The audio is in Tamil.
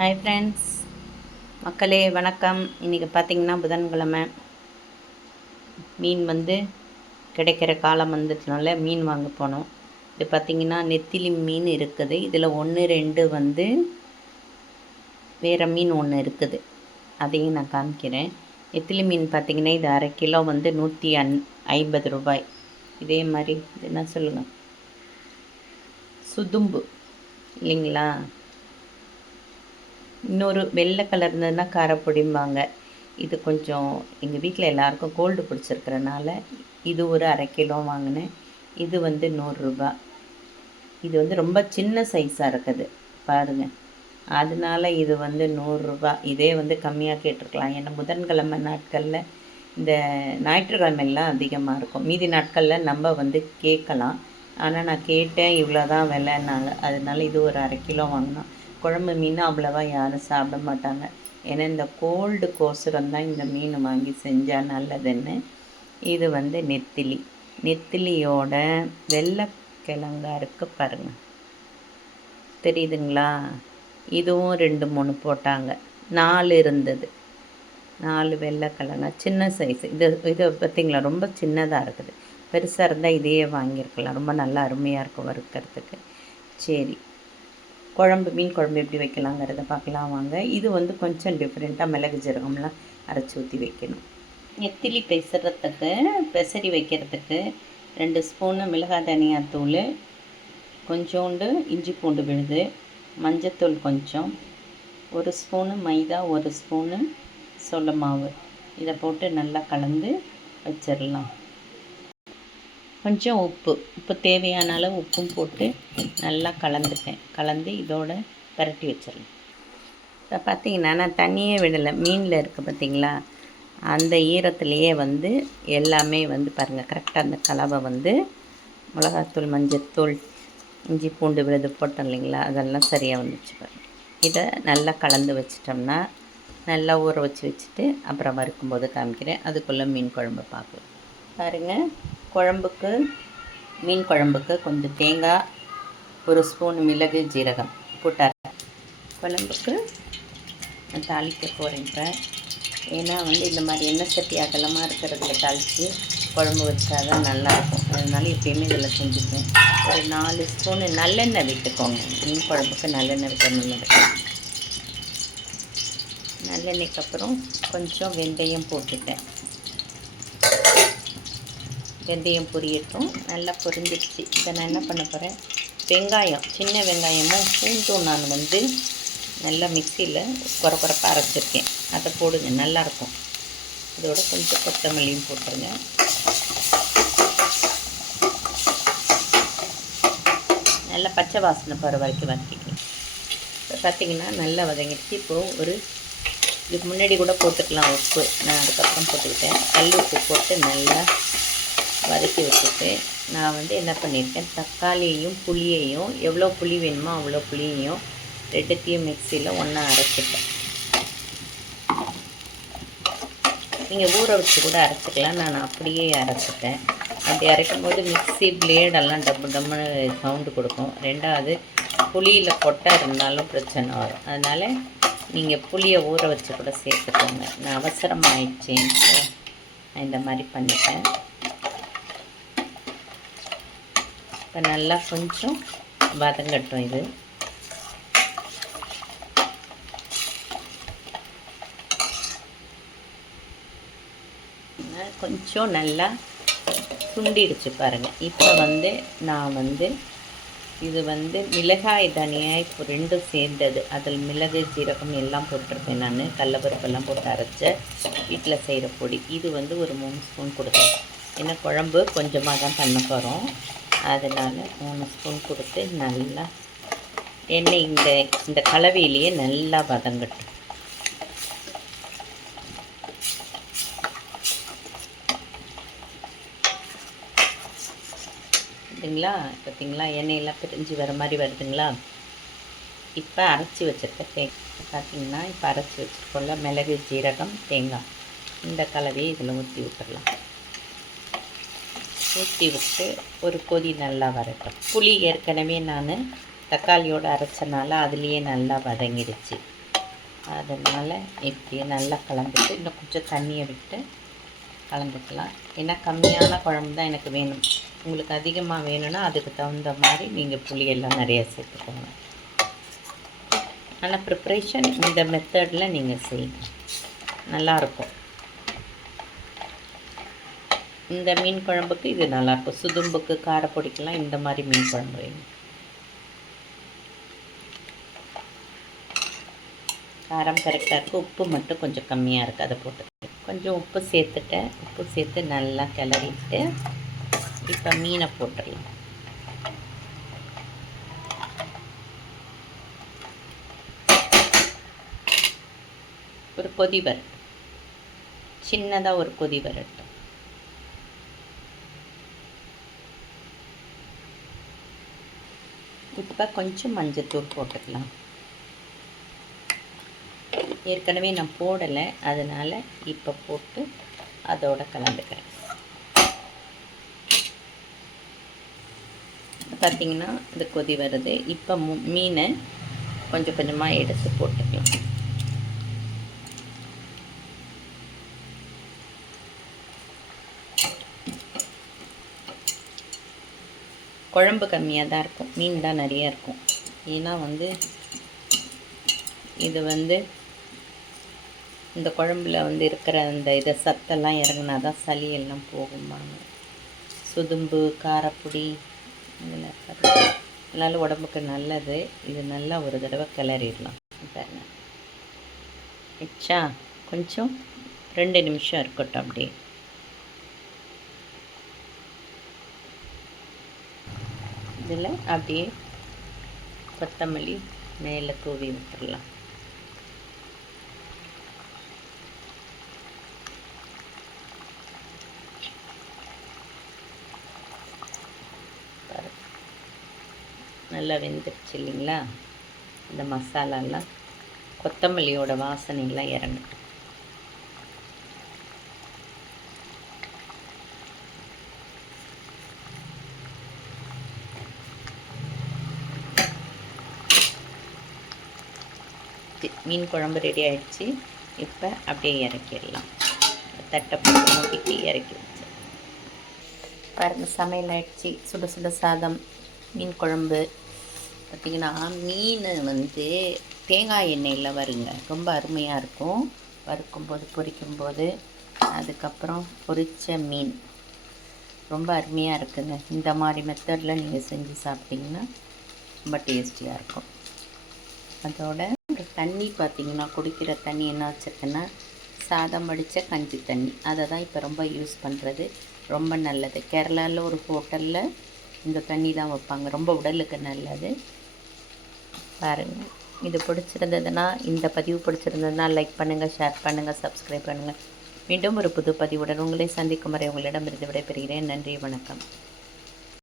ஹாய் ஃப்ரெண்ட்ஸ், மக்களே வணக்கம். இன்றைக்கி பார்த்திங்கன்னா புதன்கிழமை. மீன் கிடைக்கிற காலம் வந்துட்டனால மீன் வாங்க போனோம். இது பார்த்திங்கன்னா நெத்திலி மீன் இருக்குது. இதில் 1-2 வேறு மீன் ஒன்று இருக்குது, அதையும் நான் காமிக்கிறேன். நெத்திலி மீன் பார்த்திங்கன்னா இது அரை கிலோ 150 ரூபாய். இதே மாதிரி இது என்ன சொல்லுங்கள், சுதும்பு இல்லைங்களா? இன்னொரு வெள்ளை கலர் இருந்ததுன்னா காரப்பொடிம்பாங்க. இது கொஞ்சம் எங்கள் வீட்டில் எல்லாருக்கும் கோல்டு பிடிச்சிருக்கிறனால இது ஒரு அரை கிலோ வாங்கினேன். இது 100 ரூபா. இது ரொம்ப சின்ன சைஸாக இருக்குது பாருங்கள், அதனால இது 100 ரூபா. இதே கம்மியாக கேட்டிருக்கலாம். ஏன்னா புதன்கிழமை நாட்களில் இந்த ஞாயிற்றுக்கிழமெல்லாம் அதிகமாக இருக்கும். மீதி நாட்களில் நம்ம கேட்கலாம். ஆனால் நான் கேட்டேன், இவ்வளோ தான் விலைன்னாங்க. அதனால இது ஒரு அரை கிலோ வாங்கினோம். குழம்பு மீன் அவ்வளோவா யாரும் சாப்பிட மாட்டாங்க. ஏன்னா இந்த கோல்டுக்கோசரம் தான் இந்த மீன் வாங்கி செஞ்சால் நல்லதுன்னு. இது நெத்திலியோட வெள்ளைக்கிழங்கா இருக்குது பாருங்கள், தெரியுதுங்களா? இதுவும் 2-3 போட்டாங்க. 4 இருந்தது. 4 வெள்ளைக்கிழங்கா சின்ன சைஸு. இது பார்த்திங்களா, ரொம்ப சின்னதாக இருக்குது. பெருசாக இருந்தால் இதையே வாங்கியிருக்கலாம். ரொம்ப நல்லா அருமையாக இருக்கும் வறுக்கிறதுக்கு. சரி, மீன் குழம்பு எப்படி வைக்கலாங்கிறத பார்க்கலாம் வாங்க. இது கொஞ்சம் டிஃப்ரெண்ட்டாக மிளகு ஜீரகம்லாம் அரைச்சி ஊற்றி வைக்கணும். நெத்திலி பெசரி வைக்கிறதுக்கு 2 ஸ்பூனு மிளகாய் தனியாத்தூள், கொஞ்சோண்டு இஞ்சி பூண்டு விழுது, மஞ்சத்தூள் கொஞ்சம், 1 ஸ்பூனு மைதா, 1 ஸ்பூனு சோள மாவு. இதை போட்டு நல்லா கலந்து வச்சிடலாம். கொஞ்சம் உப்பு தேவையான அளவு உப்பும் போட்டு நல்லா கலந்து இதோட பரட்டி வச்சிடலாம். இப்போ பார்த்திங்கன்னா நான் தண்ணியே விடலை. மீனில் இருக்குது பார்த்திங்களா, அந்த ஈரத்துலேயே எல்லாமே பாருங்கள் கரெக்டாக அந்த கலவை மிளகாத்தூள், மஞ்சத்தூள், இஞ்சி பூண்டு விழுது போட்டோம் இல்லைங்களா, அதெல்லாம் சரியாக வந்துச்சு பாருங்கள். இதை நல்லா கலந்து வச்சிட்டோம்னா நல்லா ஊற வச்சுட்டு அப்புறம் வறுக்கும்போது காமிக்கிறேன். அதுக்குள்ளே மீன் குழம்பு பார்க்கலாம் பாருங்கள். மீன் குழம்புக்கு கொஞ்சம் தேங்காய், 1 ஸ்பூன் மிளகு ஜீரகம் போட்டார். குழம்புக்கு நான் தாளிக்க போகிறேன் இப்போ. ஏன்னா இந்த மாதிரி எண்ணெய் சட்டி அகலமாக இருக்கிறதுல தாளித்து குழம்பு வச்சா தான் நல்லாயிருக்கும். அதனால எப்பயுமே இதில் செஞ்சுப்பேன். ஒரு 4 ஸ்பூனு நல்லெண்ணெய் விட்டுக்கோங்க. மீன் குழம்புக்கு நல்லெண்ணெய் விட்டணும். நல்லெண்ணெய்க்கு அப்புறம் கொஞ்சம் வெந்தயம் போட்டுட்டேன். வெந்தயம் பொரியட்டும். நல்லா பொரிஞ்சிடுச்சு. இதை நான் என்ன பண்ண போகிறேன், வெங்காயம், சின்ன வெங்காயமும் பூண்டும் நான் நல்லா மிக்சியில் குறப்பாக அரைச்சிருக்கேன். அதை போடுங்க, நல்லாயிருக்கும். இதோட கொஞ்சம் கொத்தமல்லியும் போட்டுருங்க. நல்லா பச்சை வாசனை போகிற வரைக்கும் வதக்கிக்கலாம். இப்போ பார்த்திங்கன்னா நல்லா வதங்கிடுச்சு. இப்போது இதுக்கு முன்னாடி கூட போட்டுக்கலாம் உப்பு. நான் அதுக்கப்புறம் போட்டுக்கிட்டேன். கல் உப்பு போட்டு நல்லா வதக்கி வச்சுட்டு நான் என்ன பண்ணியிருக்கேன், தக்காளியையும் புளியையும், எவ்வளோ புளி வேணுமோ அவ்வளோ புளியையும் 2த்தையும் மிக்சியில் ஒன்றா அரைச்சிட்டேன். நீங்கள் ஊற வச்சு கூட அரைச்சிக்கலாம். நான் அப்படியே அரைச்சிட்டேன். அப்படி அரைக்கும்போது மிக்சி பிளேடெல்லாம் டம்முன்னு சவுண்டு கொடுக்கும். 2வது புளியில் கொட்டை இருந்தாலும் பிரச்சனை வரும். அதனால் நீங்கள் புளியை ஊற வச்சு கூட சேர்த்துக்கோங்க. நான் அவசரமாகிடுச்சேன், நான் இந்த மாதிரி பண்ணிட்டேன். இப்போ நல்லா கொஞ்சம் வதங்கட்டும். இது கொஞ்சம் நல்லா சுண்டிடுச்சு பாருங்கள். இப்போ நான் இது மிளகாய் தனியாக இப்போ 2 சேர்ந்தது. அதில் மிளகு ஜீரகம் எல்லாம் போட்டிருப்பேன். நான் கடலப்பருப்பெல்லாம் போட்டு அரைச்ச வீட்டில் செய்கிற பொடி. இது ஒரு 3 ஸ்பூன் கொடுத்தேன். ஏன்னா குழம்பு கொஞ்சமாக தான் பண்ண போகிறோம். அதனால் 3 ஸ்பூன் கொடுத்து நல்லா எண்ணெய் இந்த கலவையிலேயே நல்லா வதங்கட்டும். பார்த்தீங்களா எண்ணெயெல்லாம் பிரிஞ்சு வர மாதிரி வருதுங்களா? இப்போ அரைச்சி வச்சுருக்க பார்த்திங்கன்னா இப்போ அரைச்சி வச்சுருக்கோம்ல மிளகு ஜீரகம் தேங்காய், இந்த கலவையை இதில் ஊற்றி விட்டுடலாம். ஊற்றி விட்டு ஒரு கொதி நல்லா வரட்டும். புளி ஏற்கனவே நான் தக்காளியோடு அரைச்சனால அதுலேயே நல்லா வதங்கிடுச்சு. அதனால் இப்படி நல்லா கலந்துட்டு இன்னும் கொஞ்சம் தண்ணியை விட்டு கலந்துக்கலாம். ஏன்னா கம்மியான குழம்பு தான் எனக்கு வேணும். உங்களுக்கு அதிகமாக வேணும்னா அதுக்கு தகுந்த மாதிரி நீங்கள் புளியெல்லாம் நிறையா சேர்த்துக்கோங்க. ஆனால் ப்ரிப்ரேஷன் இந்த மெத்தடில் நீங்கள் செய்யுங்க, நல்லாயிருக்கும். இந்த மீன் குழம்புக்கு இது நல்லாயிருக்கும். சுதும்புக்கு காரப்பொடிக்கெல்லாம் இந்த மாதிரி மீன் குழம்பு வேணும். காரம் கரெக்டாக இருக்குது. உப்பு மட்டும் கொஞ்சம் கம்மியாக இருக்குது, அதை போட்டு கொஞ்சம் உப்பு சேர்த்துட்டேன். உப்பு சேர்த்து நல்லா கிளறிட்டு இப்போ மீனை போட்டுடலாம். ஒரு கொதி வரட்டும், சின்னதாக ஒரு கொதி வரட்டும். இப்போ கொஞ்சம் மஞ்சத்தூள் போட்டுக்கலாம். ஏற்கனவே நான் போடலை, அதனால் இப்போ போட்டு அதோட கலந்துக்கிறேன். பார்த்திங்கன்னா இந்த கொதி வருது. இப்போ மீனை கொஞ்சம் கொஞ்சமாக எடுத்து போட்டுக்கலாம். குழம்பு கம்மியாக தான் இருக்கும், மீன் தான் நிறையா இருக்கும். ஏன்னா இது இந்த குழம்புல இருக்கிற அந்த இதை சத்தெல்லாம் இறங்கினா தான் சளியெல்லாம் போகும்பாங்க. சுதும்பு காரப்பொடி இதெல்லாம் அதனால் உடம்புக்கு நல்லது. இது நல்லா ஒரு தடவை கிளறிடலாம். வச்சா கொஞ்சம் 2 நிமிஷம் இருக்கட்டும். அப்படியே இதில் அப்படியே கொத்தமல்லி மேலே தூவி விட்டுடலாம். நல்லா வெந்துடுச்சு இல்லைங்களா? இந்த மசாலாலாம் கொத்தமல்லியோட வாசனைலாம் இறங்கட்டும். மீன் குழம்பு ரெடி ஆகிடுச்சு. இப்போ அப்படியே இறக்கிடலாம். தட்டை போட்டு மூடிட்டு இறக்கி வச்சு பாருங்கள், சமையல் ஆகிடுச்சு. சுட சுட சாதம், மீன் குழம்பு. பார்த்திங்கன்னா மீன் தேங்காய் எண்ணெயில் வருங்க, ரொம்ப அருமையாக இருக்கும். வறுக்கும்போது பொரிக்கும்போது, அதுக்கப்புறம் பொரித்த மீன் ரொம்ப அருமையாக இருக்குங்க. இந்த மாதிரி மெத்தடில் நீங்கள் செஞ்சு சாப்பிட்டிங்கன்னா ரொம்ப டேஸ்டியாக இருக்கும். அதோட தண்ணி பார்த்திங்கன்னா, குடிக்கிற தண்ணி என்ன வச்சுருக்கேன்னா சாதம் வடித்த கஞ்சி தண்ணி. அதை தான் இப்போ ரொம்ப யூஸ் பண்ணுறது, ரொம்ப நல்லது. கேரளாவில் ஒரு ஹோட்டலில் இந்த தண்ணி தான் வைப்பாங்க, ரொம்ப உடலுக்கு நல்லது. பாருங்கள், இது பிடிச்சிருந்ததுன்னா, இந்த பதிவு பிடிச்சிருந்ததுன்னா லைக் பண்ணுங்கள், ஷேர் பண்ணுங்கள், சப்ஸ்கிரைப் பண்ணுங்கள். மீண்டும் ஒரு புது பதிவுடன் உங்களை சந்திக்கும் வரை உங்களிடமிருந்து விடைபெறுகிறேன். நன்றி, வணக்கம்.